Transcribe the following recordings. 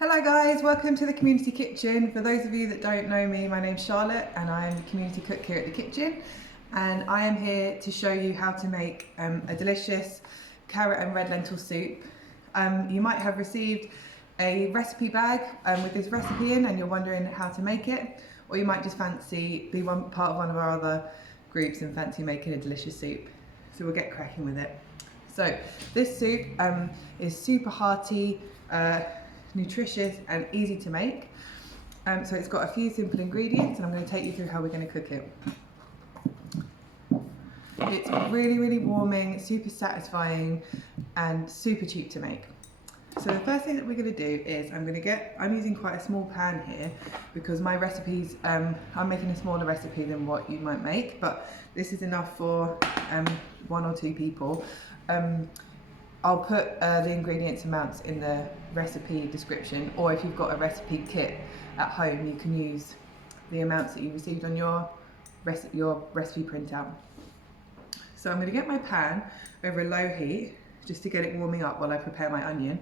Hello guys, welcome to the community kitchen. For those of you that don't know me, my name's Charlotte and I'm the community cook here at the kitchen, and I am here to show you how to make a delicious carrot and red lentil soup. You might have received a recipe bag with this recipe in and you're wondering how to make it, or you might just fancy be part of one of our other groups and fancy making a delicious soup. So we'll get cracking with it. So this soup is super hearty, nutritious and easy to make. So it's got a few simple ingredients and I'm going to take you through how we're going to cook it. It's really warming, super satisfying and super cheap to make. So the first thing that we're going to do is I'm using quite a small pan here because my recipes, I'm making a smaller recipe than what you might make, but this is enough for 1 or 2 people. I'll put the ingredients amounts in the recipe description, or if you've got a recipe kit at home, you can use the amounts that you received on your recipe printout. So I'm going to get my pan over a low heat just to get it warming up while I prepare my onion.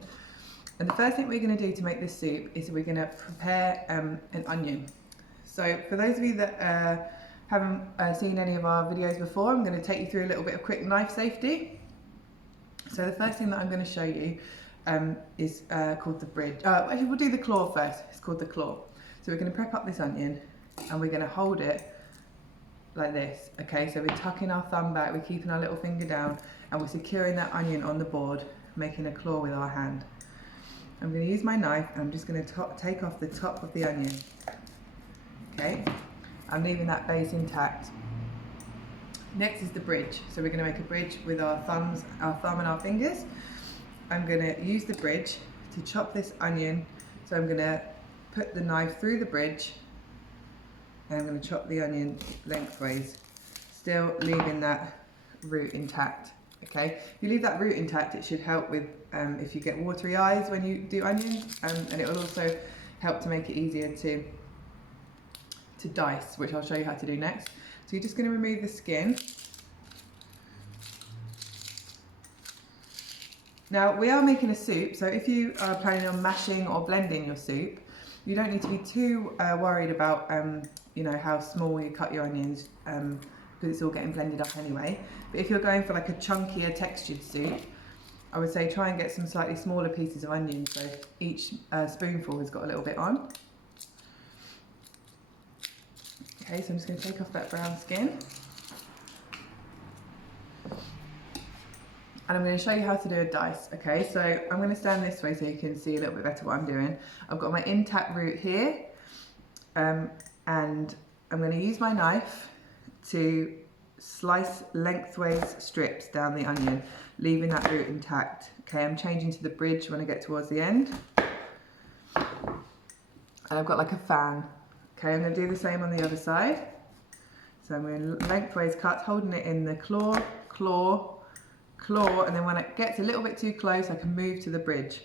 And the first thing we're going to do to make this soup is we're going to prepare an onion. So for those of you that haven't seen any of our videos before, I'm going to take you through a little bit of quick knife safety. So the first thing that I'm going to show you is called the bridge. Actually, we'll do the claw first. It's called the claw. So we're going to prep up this onion and we're going to hold it like this. Okay, so we're tucking our thumb back, we're keeping our little finger down, and we're securing that onion on the board, making a claw with our hand. I'm going to use my knife and I'm just going to take off the top of the onion. Okay, I'm leaving that base intact. Next is the bridge. So we're going to make a bridge with our thumb and our fingers. I'm going to use the bridge to chop this onion. So I'm going to put the knife through the bridge and I'm going to chop the onion lengthways, still leaving that root intact. Okay, if you leave that root intact, it should help with if you get watery eyes when you do onions, and it will also help to make it easier to dice, which I'll show you how to do next. So you're just going to remove the skin. Now we are making a soup, so if you are planning on mashing or blending your soup, you don't need to be too worried about you know, how small you cut your onions, because it's all getting blended up anyway. But if you're going for like a chunkier textured soup, I would say try and get some slightly smaller pieces of onion, so each spoonful has got a little bit on. Okay, so I'm just going to take off that brown skin. And I'm going to show you how to do a dice. Okay, so I'm going to stand this way so you can see a little bit better what I'm doing. I've got my intact root here, and I'm going to use my knife to slice lengthways strips down the onion, leaving that root intact. Okay, I'm changing to the bridge when I get towards the end. And I've got like a fan. Okay, I'm going to do the same on the other side. So I'm going to lengthways cut, holding it in the claw, and then when it gets a little bit too close, I can move to the bridge.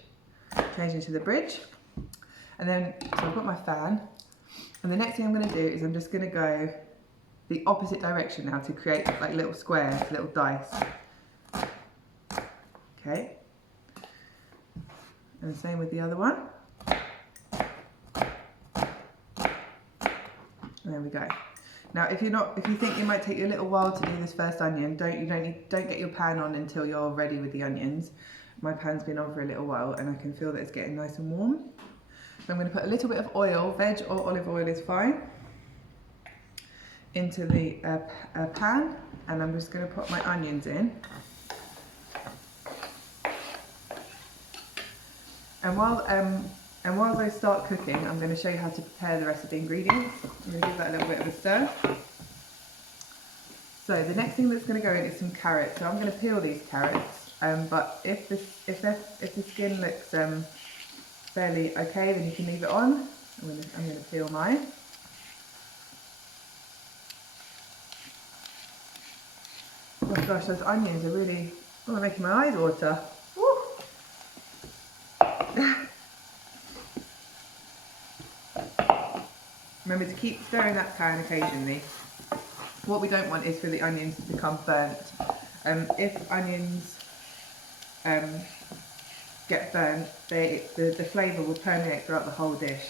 Changing to the bridge. And then, so I've got my fan. And the next thing I'm going to do is I'm just going to go the opposite direction now to create like little squares, little dice. Okay. And the same with the other one. There we go. Now, if you think it might take you a little while to do this first onion, don't get your pan on until you're ready with the onions. My pan's been on for a little while and I can feel that it's getting nice and warm. So I'm going to put a little bit of oil, veg or olive oil is fine, into the pan, and I'm just going to put my onions in. And while those start cooking, I'm going to show you how to prepare the rest of the ingredients. I'm going to give that a little bit of a stir. So the next thing that's going to go in is some carrots. So I'm going to peel these carrots, but if the skin looks fairly okay, then you can leave it on. I'm going to peel mine. Oh gosh, those onions are really, oh, they're making my eyes water. Woo. Remember to keep stirring that pan occasionally. What we don't want is for the onions to become burnt. If onions get burnt, the flavour will permeate throughout the whole dish.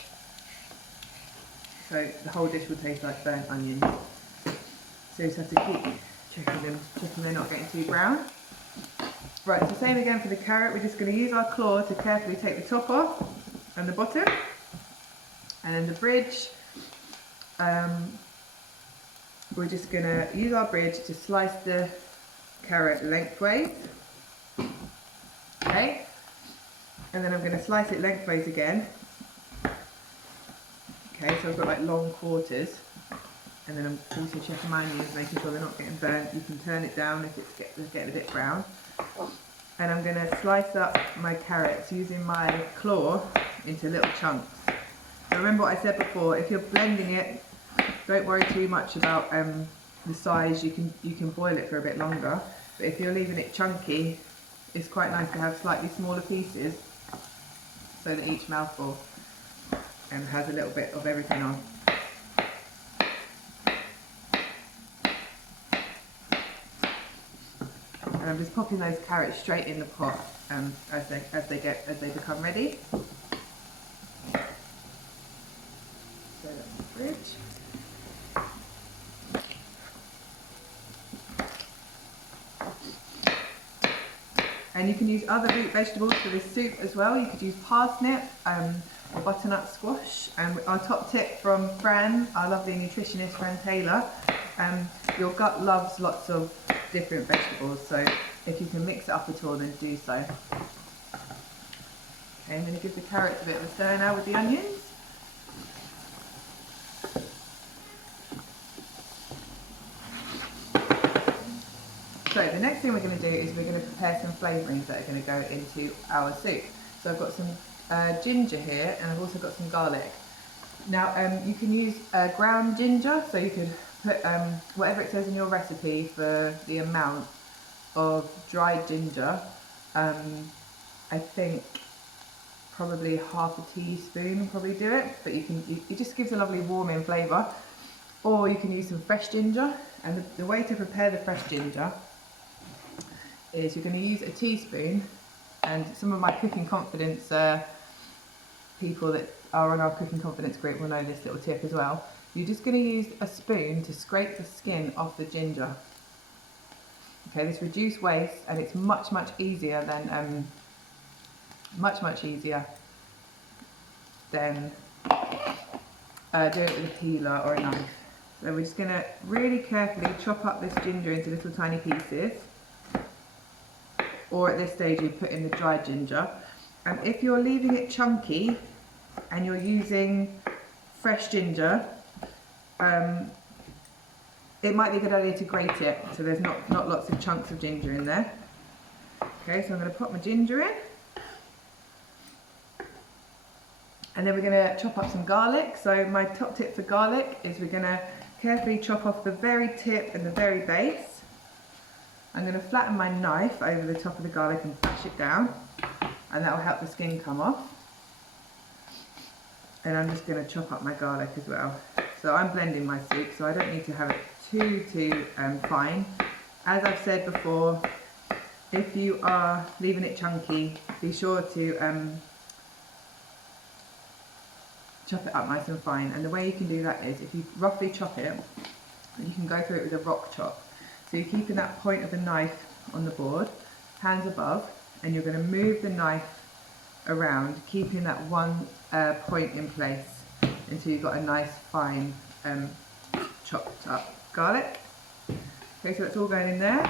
So the whole dish will taste like burnt onions. So you just have to keep checking they're not getting too brown. Right, so same again for the carrot. We're just going to use our claw to carefully take the top off and the bottom. And then the bridge, we're just going to use our bridge to slice the carrot lengthways. Okay, and then I'm going to slice it lengthways again. Okay, so I've got like long quarters, and then I'm also checking my onions, making sure they're not getting burnt. You can turn it down if it's getting a bit brown. And I'm going to slice up my carrots using my claw into little chunks. So remember what I said before, if you're blending it, don't worry too much about the size. You can boil it for a bit longer, but if you're leaving it chunky, it's quite nice to have slightly smaller pieces so that each mouthful has a little bit of everything on. And I'm just popping those carrots straight in the pot as they become ready. So that's the bridge. And you can use other root vegetables for this soup as well. You could use parsnip or butternut squash. And our top tip from Fran, our lovely nutritionist Fran Taylor, your gut loves lots of different vegetables, so if you can mix it up at all, then do so. Okay, I'm going to give the carrots a bit of a stir now with the onions. So the next thing we're going to do is we're going to prepare some flavourings that are going to go into our soup. So I've got some ginger here, and I've also got some garlic. Now you can use ground ginger, so you could put whatever it says in your recipe for the amount of dried ginger. I think probably half a teaspoon will probably do it, but it just gives a lovely warming flavour. Or you can use some fresh ginger, and the way to prepare the fresh ginger is you're going to use a teaspoon, and some of my cooking confidence people that are on our cooking confidence group will know this little tip as well. You're just going to use a spoon to scrape the skin off the ginger. Okay, this reduces waste, and it's much easier than much easier than do it with a peeler or a knife. So we're just going to really carefully chop up this ginger into little tiny pieces, or at this stage you put in the dried ginger. And if you're leaving it chunky and you're using fresh ginger, it might be a good idea to grate it so there's not lots of chunks of ginger in there. Okay, so I'm going to put my ginger in, and then we're going to chop up some garlic. So my top tip for garlic is we're going to carefully chop off the very tip and the very base. I'm going to flatten my knife over the top of the garlic and bash it down, and that will help the skin come off. And I'm just going to chop up my garlic as well. So I'm blending my soup, so I don't need to have it too fine. As I've said before, if you are leaving it chunky, be sure to chop it up nice and fine. And the way you can do that is if you roughly chop it, you can go through it with a rock chop. So you're keeping that point of the knife on the board, hands above, and you're going to move the knife around, keeping that one point in place until you've got a nice fine chopped up garlic. Okay, so that's all going in there.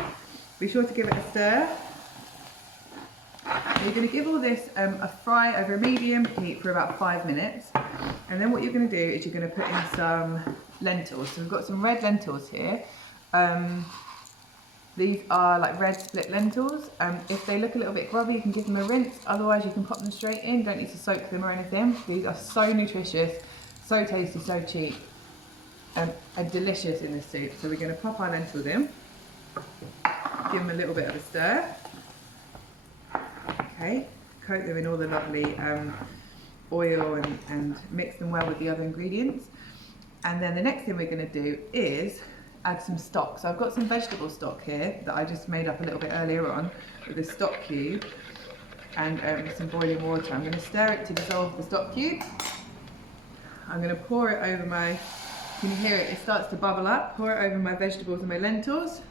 Be sure to give it a stir. You're going to give all this a fry over a medium heat for about 5 minutes, and then what you're going to do is you're going to put in some lentils. So we've got some red lentils here. These are like red split lentils. If they look a little bit grubby, you can give them a rinse. Otherwise, you can pop them straight in. Don't need to soak them or anything. These are so nutritious, so tasty, so cheap, and delicious in the soup. So we're going to pop our lentils in. Give them a little bit of a stir. Okay, coat them in all the lovely oil and mix them well with the other ingredients. And then the next thing we're going to do is add some stock. So I've got some vegetable stock here that I just made up a little bit earlier on with a stock cube. and some boiling water. I'm going to stir it to dissolve the stock cube. I'm going to pour it over my, can you hear it? It starts to bubble up. Pour it over my vegetables and my lentils.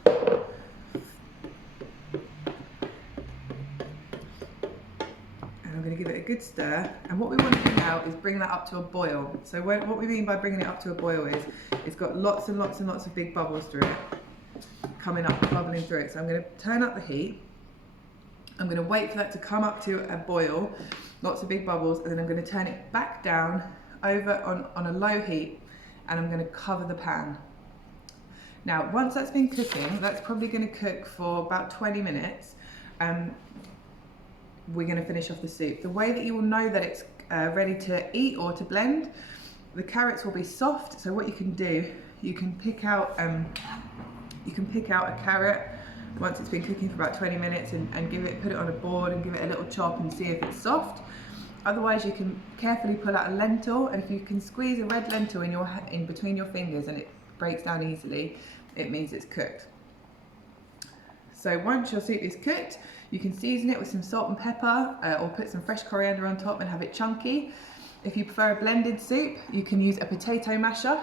I'm going to give it a good stir, and what we want to do now is bring that up to a boil. So what we mean by bringing it up to a boil is it's got lots and lots and lots of big bubbles through it, coming up, bubbling through it. So I'm going to turn up the heat. I'm going to wait for that to come up to a boil, lots of big bubbles, and then I'm going to turn it back down over on a low heat, and I'm going to cover the pan. Now once that's been cooking, that's probably going to cook for about 20 minutes. We're going to finish off the soup. The way that you will know that it's ready to eat or to blend, the carrots will be soft. So what you can do, you can pick out a carrot once it's been cooking for about 20 minutes and put it on a board and give it a little chop and see if it's soft. Otherwise, you can carefully pull out a lentil, and if you can squeeze a red lentil in between your fingers and it breaks down easily, it means it's cooked. So once your soup is cooked, you can season it with some salt and pepper, or put some fresh coriander on top and have it chunky. If you prefer a blended soup, you can use a potato masher.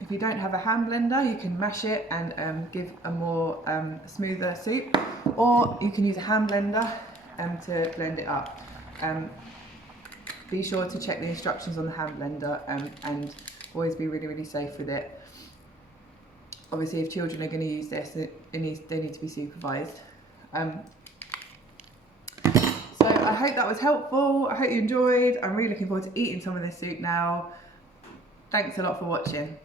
If you don't have a hand blender, you can mash it and give a more smoother soup, or you can use a hand blender to blend it up. Be sure to check the instructions on the hand blender and always be really, really safe with it. Obviously, if children are going to use this, they need to be supervised. So I hope that was helpful. I hope you enjoyed. I'm really looking forward to eating some of this soup now. Thanks a lot for watching.